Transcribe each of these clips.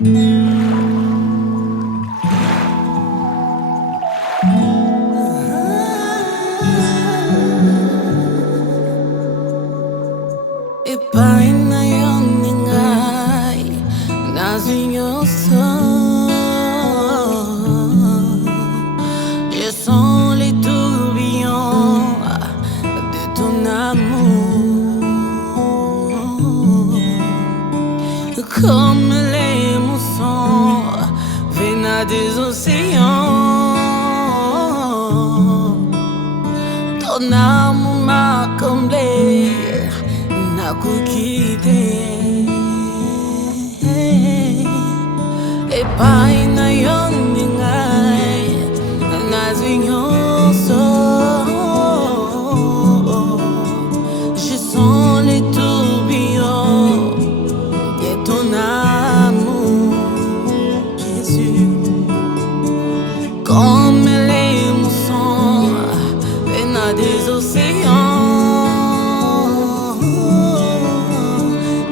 Je sens les tourbillons de ton amour, comme les moussons venant des océans. Ton amour m'a comblé, n'a quitté. Et pas une je sens les tourbillons de ton amour, Jésus, comme les moussons venant des océans.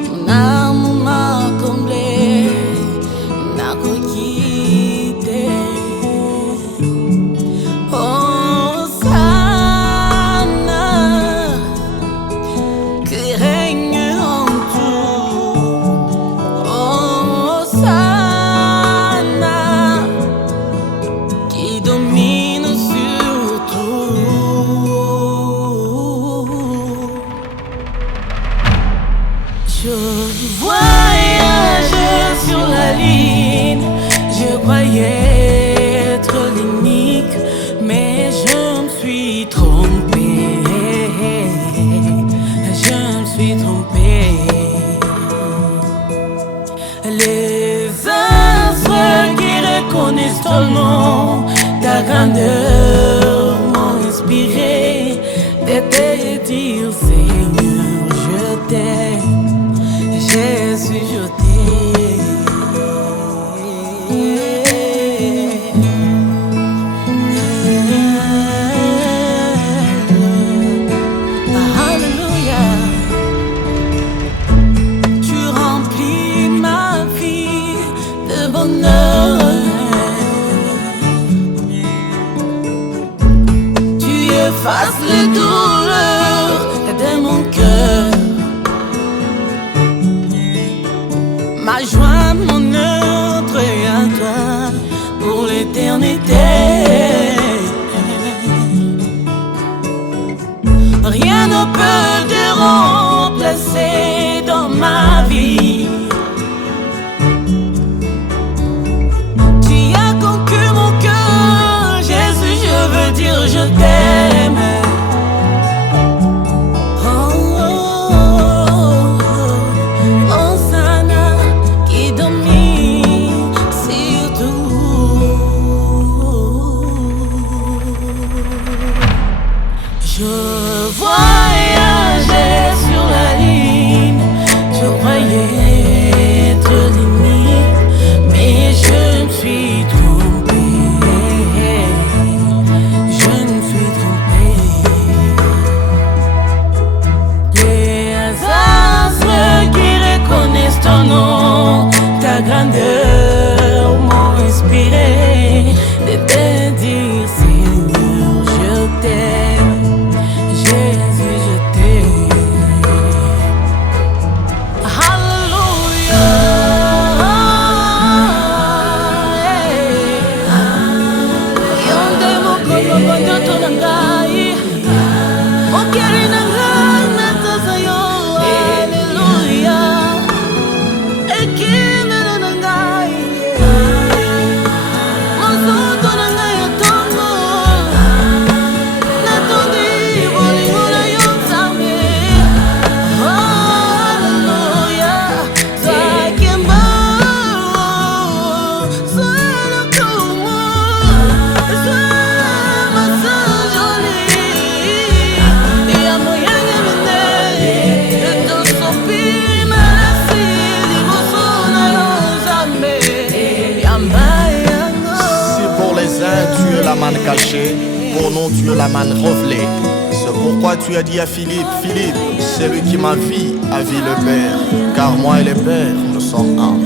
Ton amour m'a comblé, n'a quitté. Je voyageais sur la ligne, je croyais être l'unique, mais je me suis trompé, je me suis trompé. Les astres qui reconnaissent ton nom, ta grandeur m'ont inspiré de te dire Seigneur, je t'aime. Jésus, je t'aime. Alléluia. Tu remplis ma vie de bonheur. Tu effaces les douleurs de mon cœur. Ma joie, mon œuvre à toi pour l'éternité. Rien ne peut te remplacer dans ma vie. Tu as conquis mon cœur, Jésus, je veux dire je t'aime. Je voyageais sur la ligne, je croyais être l'unique, mais je me suis trompé, je me suis trompé. Les astres qui reconnaissent ton nom, ta grandeur m'ont inspiré de te dire Seigneur, je t'aime. Jésus, je t'aime. Alléluia. Yonde mokolo bonjoto nangai, okeri nangai nataza yo. Alléluia. Ekimelo nangai, mazoto nangai atongo. Tu es la manne cachée, pour nous tu es la manne revelée. C'est pourquoi tu as dit à Philippe, Philippe, celui qui m'a vu a vu le Père, car moi et le Père nous sommes un.